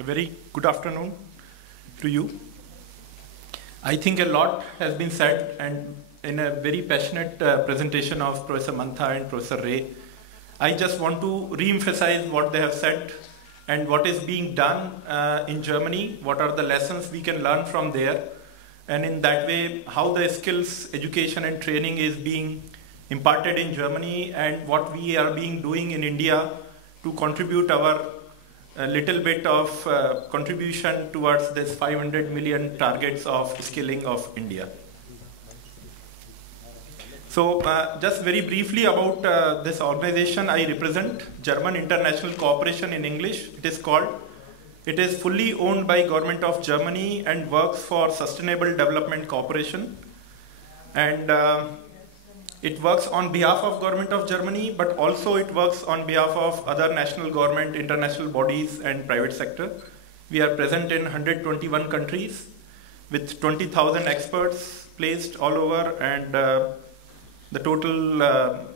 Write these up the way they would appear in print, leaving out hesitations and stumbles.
A very good afternoon to you. I think a lot has been said, and in a very passionate presentation of Professor Mantha and Professor Ray, I just want to re-emphasize what they have said and what is being done in Germany, what are the lessons we can learn from there, and in that way, how the skills education and training is being imparted in Germany and what we are being doing in India to contribute our little bit of contribution towards this 500 million targets of skilling of India. So just very briefly about this organization I represent, German International Cooperation in English, it is called. It is fully owned by Government of Germany and works for Sustainable Development Cooperation. And it works on behalf of Government of Germany, but also it works on behalf of other national government, international bodies and private sector. We are present in 121 countries with 20,000 experts placed all over, and the total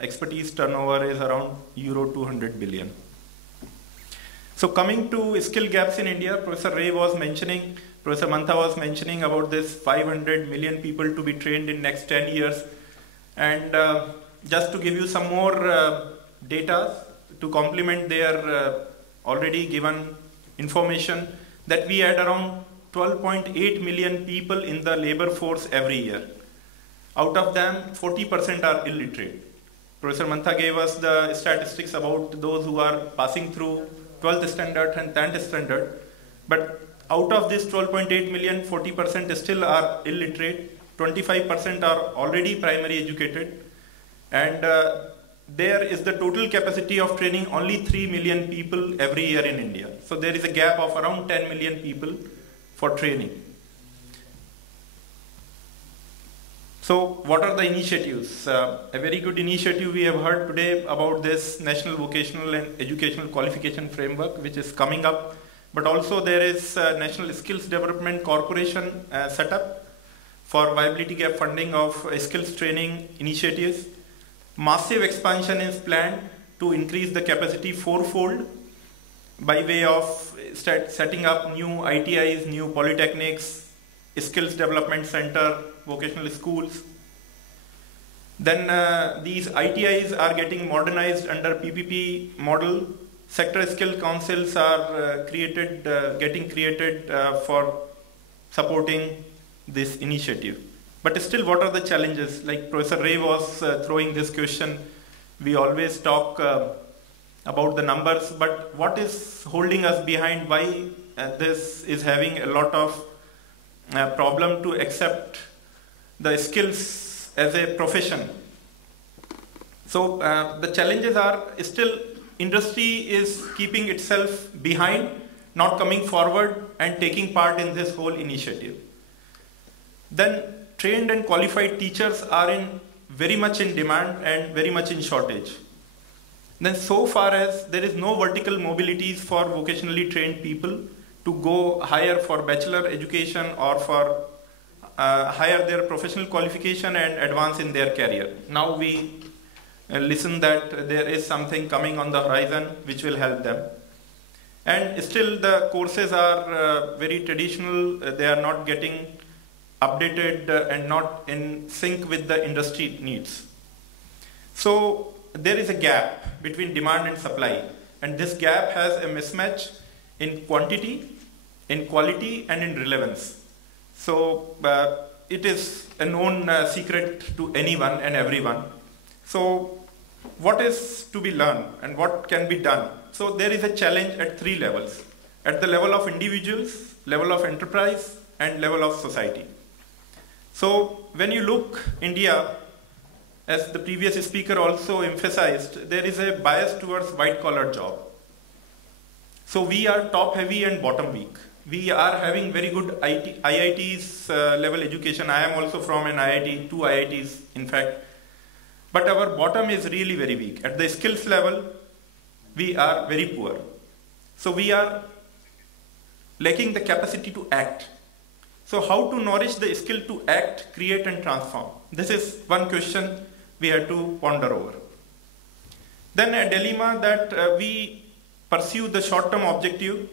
expertise turnover is around euro 200 billion. So coming to skill gaps in India, Professor Ray was mentioning, Professor Mantha was mentioning about this 500 million people to be trained in next 10 years. And just to give you some more data to complement their already given information, that we add around 12.8 million people in the labor force every year. Out of them, 40% are illiterate. Professor Mantha gave us the statistics about those who are passing through 12th standard and 10th standard. But out of this 12.8 million, 40% still are illiterate. 25% are already primary educated, and there is the total capacity of training only 3 million people every year in India. So there is a gap of around 10 million people for training. So what are the initiatives? A very good initiative we have heard today about this National Vocational and Educational Qualification Framework, which is coming up, but also there is National Skills Development Corporation set up for viability gap funding of skills training initiatives. Massive expansion is planned to increase the capacity fourfold by way of setting up new ITIs, new polytechnics, skills development center, vocational schools. Then these ITIs are getting modernized under PPP model. Sector skill councils are getting created for supporting this initiative. But still, what are the challenges? Like Professor Ray was throwing this question, we always talk about the numbers, but what is holding us behind? Why this is having a lot of problem to accept the skills as a profession? So the challenges are still industry is keeping itself behind, not coming forward and taking part in this whole initiative. Then trained and qualified teachers are very much in demand and very much in shortage. Then so far as there is no vertical mobilities for vocationally trained people to go higher for bachelor education or for higher their professional qualification and advance in their career. Now we listen that there is something coming on the horizon which will help them. And still the courses are very traditional, they are not getting updated and not in sync with the industry needs. So there is a gap between demand and supply, and this gap has a mismatch in quantity, in quality and in relevance. So it is a known secret to anyone and everyone. So what is to be learned and what can be done? So there is a challenge at three levels: at the level of individuals, level of enterprise and level of society. So when you look India, as the previous speaker also emphasized, there is a bias towards white-collar job. So we are top-heavy and bottom-weak. We are having very good IITs level education. I am also from an IIT, 2 IITs in fact. But our bottom is really very weak. At the skills level, we are very poor. So we are lacking the capacity to act. So how to nourish the skill to act, create and transform? This is one question we have to ponder over. Then a dilemma that we pursue the short-term objective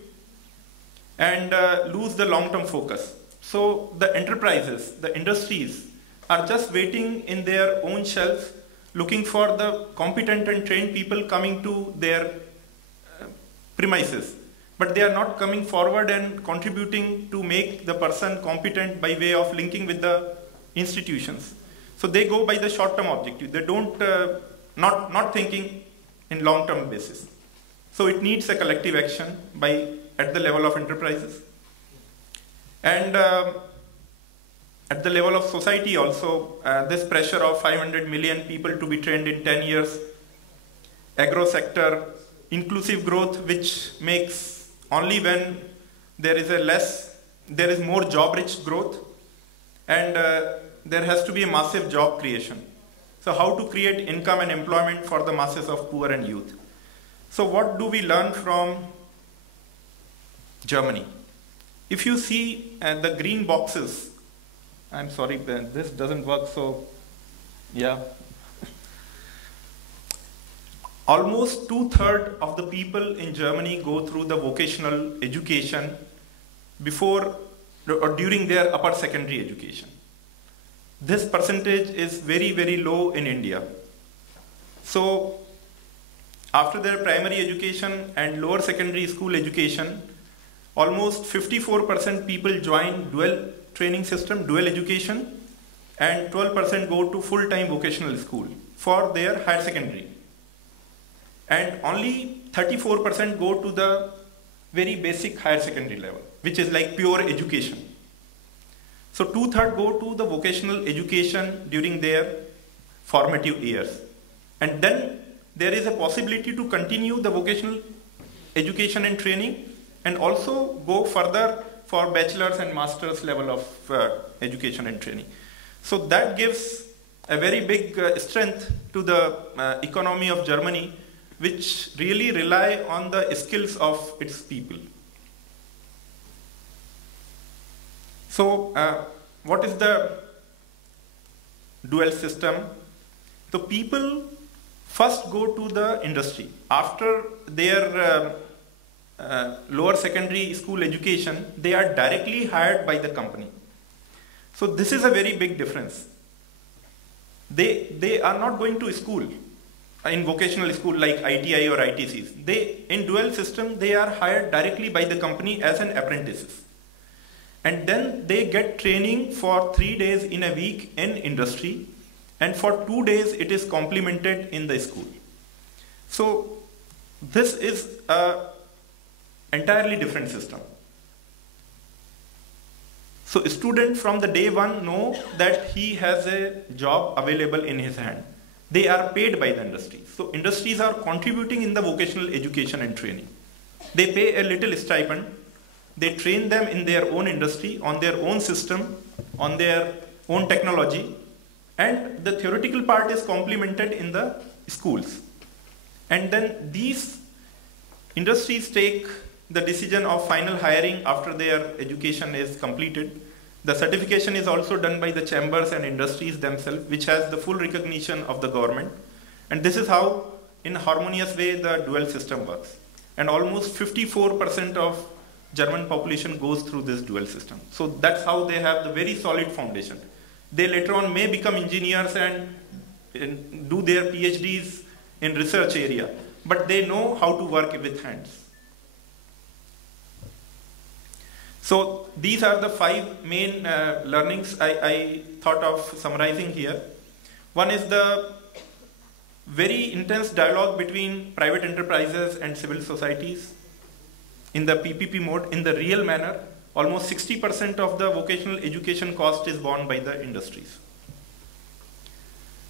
and lose the long-term focus. So the enterprises, the industries are just waiting in their own shelves, looking for the competent and trained people coming to their premises. But they are not coming forward and contributing to make the person competent by way of linking with the institutions. So they go by the short-term objective. They don't, not thinking in long-term basis. So it needs a collective action at the level of enterprises. And at the level of society also, this pressure of 500 million people to be trained in 10 years, agro sector, inclusive growth, which makes only when there is more job-rich growth, and there has to be a massive job creation. So how to create income and employment for the masses of poor and youth. So what do we learn from Germany? If you see the green boxes, I'm sorry, this doesn't work, so yeah. Almost 2/3 of the people in Germany go through the vocational education before or during their upper secondary education. This percentage is very, very low in India. So after their primary education and lower secondary school education, almost 54% people join dual training system, dual education, and 12% go to full-time vocational school for their higher secondary. And only 34% go to the very basic higher secondary level, which is like pure education. So 2/3 go to the vocational education during their formative years. And then there is a possibility to continue the vocational education and training and also go further for bachelor's and master's level of education and training. So that gives a very big strength to the economy of Germany, which really rely on the skills of its people. So what is the dual system? The people first go to the industry. After their lower secondary school education, they are directly hired by the company. So this is a very big difference. They are not going to school, in vocational school like ITI or ITCs. In dual system, they are hired directly by the company as an apprentices. And then they get training for 3 days in a week in industry, and for 2 days it is complemented in the school. So this is an entirely different system. So a student from the day one know that he has a job available in his hand. They are paid by the industry. So industries are contributing in the vocational education and training. They pay a little stipend. They train them in their own industry, on their own system, on their own technology, and the theoretical part is complemented in the schools. And then these industries take the decision of final hiring after their education is completed. The certification is also done by the chambers and industries themselves, which has the full recognition of the government. And this is how, in a harmonious way, the dual system works. And almost 54% of German population goes through this dual system. So that's how they have the very solid foundation. They later on may become engineers and do their PhDs in research area, but they know how to work with hands. So these are the 5 main learnings I thought of summarizing here. One is the very intense dialogue between private enterprises and civil societies in the PPP mode, in the real manner. Almost 60% of the vocational education cost is borne by the industries.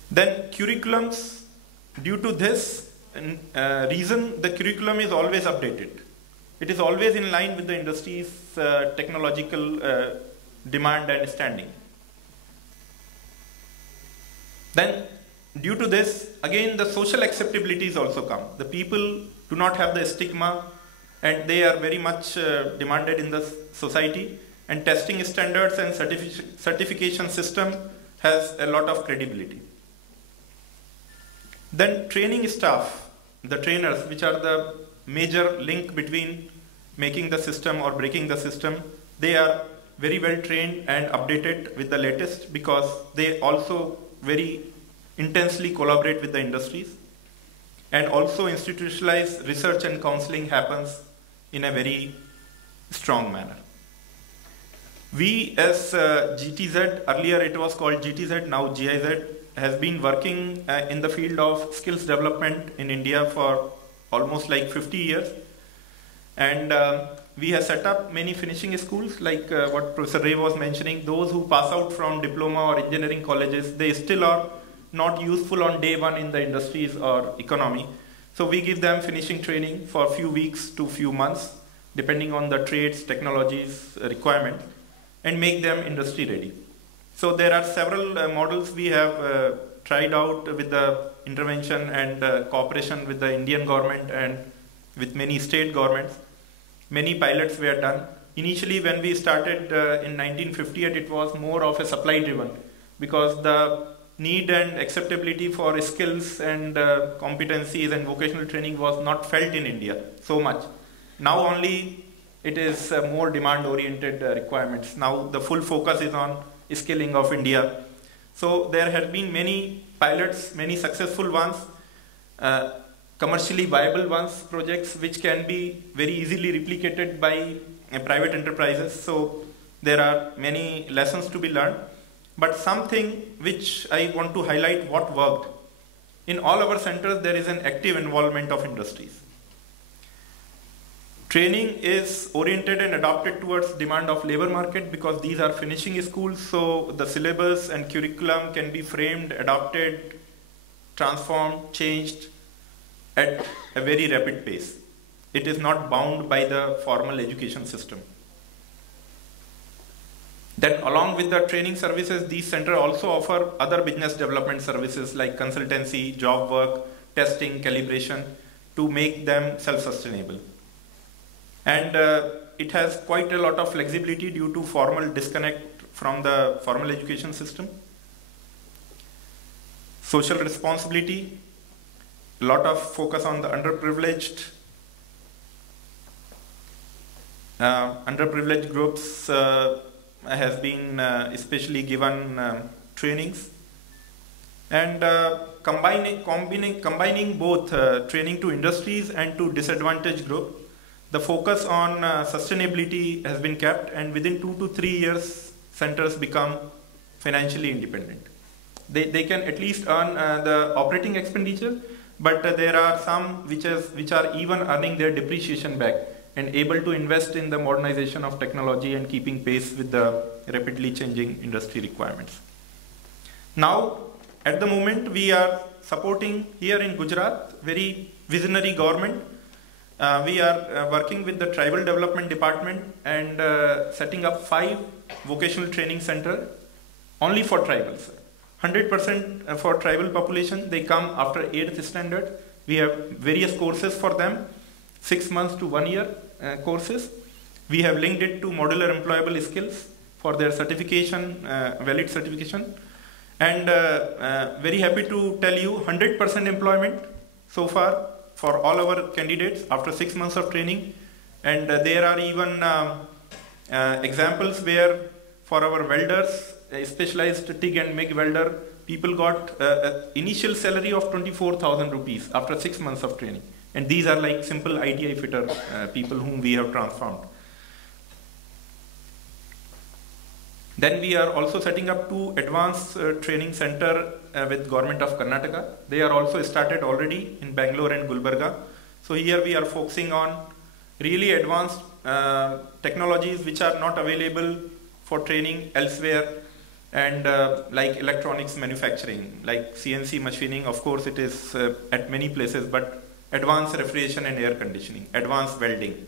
Then curriculums, due to this reason, the curriculum is always updated. It is always in line with the industry's technological demand and standing. Then, due to this, again, the social acceptabilities also come. The people do not have the stigma, and they are very much demanded in the society. And testing standards and certification system has a lot of credibility. Then training staff, the trainers, which are the major link between making the system or breaking the system, they are very well trained and updated with the latest, because they also very intensely collaborate with the industries. And also institutionalized research and counseling happens in a very strong manner. We as GTZ, earlier it was called GTZ, now GIZ, has been working in the field of skills development in India for almost like 50 years. And we have set up many finishing schools, like what Professor Ray was mentioning. Those who pass out from diploma or engineering colleges, they still are not useful on day one in the industries or economy. So we give them finishing training for a few weeks to few months, depending on the trades, technologies, requirement, and make them industry ready. So there are several models we have tried out with the intervention and cooperation with the Indian government and with many state governments. Many pilots were done. Initially, when we started in 1958, it was more of a supply driven, because the need and acceptability for skills and competencies and vocational training was not felt in India so much. Now only it is more demand oriented requirements. Now the full focus is on skilling of India. So there have been many pilots, many successful ones, commercially viable ones, projects which can be very easily replicated by private enterprises. So there are many lessons to be learned. But something which I want to highlight what worked. In all our centers, there is an active involvement of industries. Training is oriented and adapted towards demand of labor market, because these are finishing schools, so the syllabus and curriculum can be framed, adapted, transformed, changed at a very rapid pace. It is not bound by the formal education system. Then along with the training services, these centers also offer other business development services like consultancy, job work, testing, calibration, to make them self-sustainable. And it has quite a lot of flexibility due to formal disconnect from the formal education system. Social responsibility, a lot of focus on the underprivileged. Underprivileged groups has been especially given trainings. And combining both training to industries and to disadvantaged group, the focus on sustainability has been kept, and within 2 to 3 years, centers become financially independent. They can at least earn the operating expenditure, but there are some which are even earning their depreciation back and able to invest in the modernization of technology and keeping pace with the rapidly changing industry requirements. Now, at the moment, we are supporting here in Gujarat, very visionary government. We are working with the Tribal Development Department and setting up 5 vocational training centers only for tribals. 100% for tribal population. They come after 8th standard. We have various courses for them, 6 months to 1 year courses. We have linked it to modular employable skills for their certification, valid certification. And very happy to tell you 100% employment so far for all our candidates after 6 months of training. And there are even examples where for our welders, a specialized TIG and MIG welder, people got initial salary of 24,000 rupees after 6 months of training. And these are like simple ITI fitter people whom we have transformed. Then we are also setting up 2 advanced training center with Government of Karnataka. They are also started already in Bangalore and Gulbarga. So here we are focusing on really advanced technologies which are not available for training elsewhere, and like electronics manufacturing, like CNC machining. Of course it is at many places, but advanced refrigeration and air conditioning, advanced welding,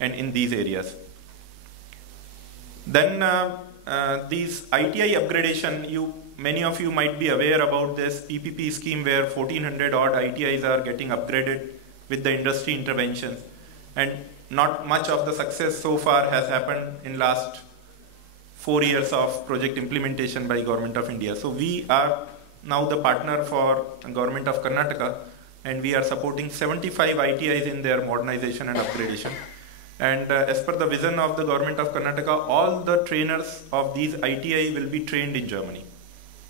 and in these areas. Then these ITI upgradation, many of you might be aware about this PPP scheme where 1400 odd ITIs are getting upgraded with the industry interventions, and not much of the success so far has happened in last 4 years of project implementation by Government of India. So we are now the partner for Government of Karnataka, and we are supporting 75 ITIs in their modernization and upgradation. And as per the vision of the government of Karnataka, all the trainers of these ITI will be trained in Germany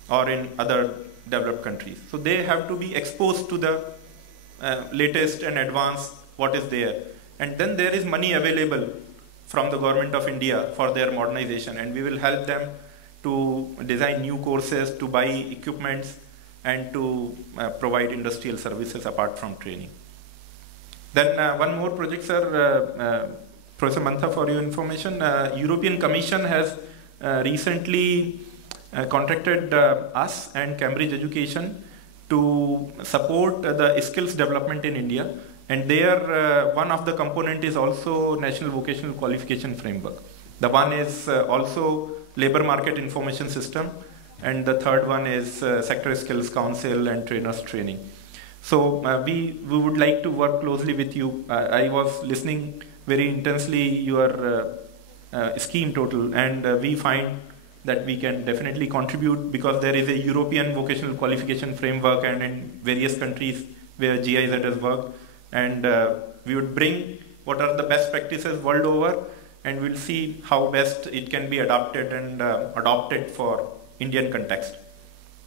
or in other developed countries. So they have to be exposed to the latest and advanced what is there. And then there is money available from the government of India for their modernization, and we will help them to design new courses, to buy equipments, and to provide industrial services apart from training. Then one more project, sir, Professor Mantha, for your information, European Commission has recently contracted us and Cambridge Education to support the skills development in India. And there, one of the component is also National Vocational Qualification Framework. The one is also Labor Market Information System, and the third one is Sector Skills Council and Trainers Training. So we would like to work closely with you. I was listening very intensely your scheme total, and we find that we can definitely contribute, because there is a European Vocational Qualification Framework and in various countries where GIZ has worked. And we would bring what are the best practices world over, and we'll see how best it can be adapted and adopted for Indian context.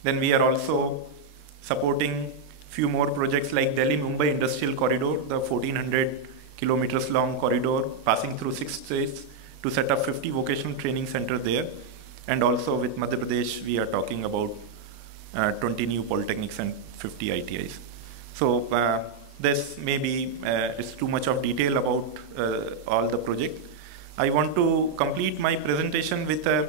Then we are also supporting few more projects like Delhi-Mumbai Industrial Corridor, the 1400 kilometers long corridor passing through 6 states, to set up 50 vocational training centers there. And also with Madhya Pradesh, we are talking about 20 new polytechnics and 50 ITIs. So this maybe is too much of detail about all the project. I want to complete my presentation with a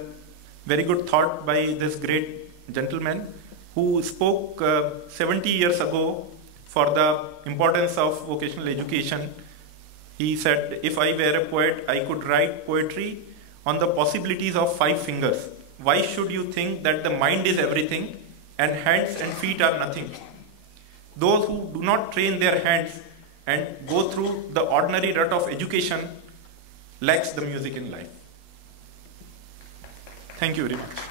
very good thought by this great gentleman who spoke 70 years ago for the importance of vocational education. He said, if I were a poet, I could write poetry on the possibilities of 5 fingers. Why should you think that the mind is everything and hands and feet are nothing? Those who do not train their hands and go through the ordinary rut of education lacks the music in life. Thank you very much.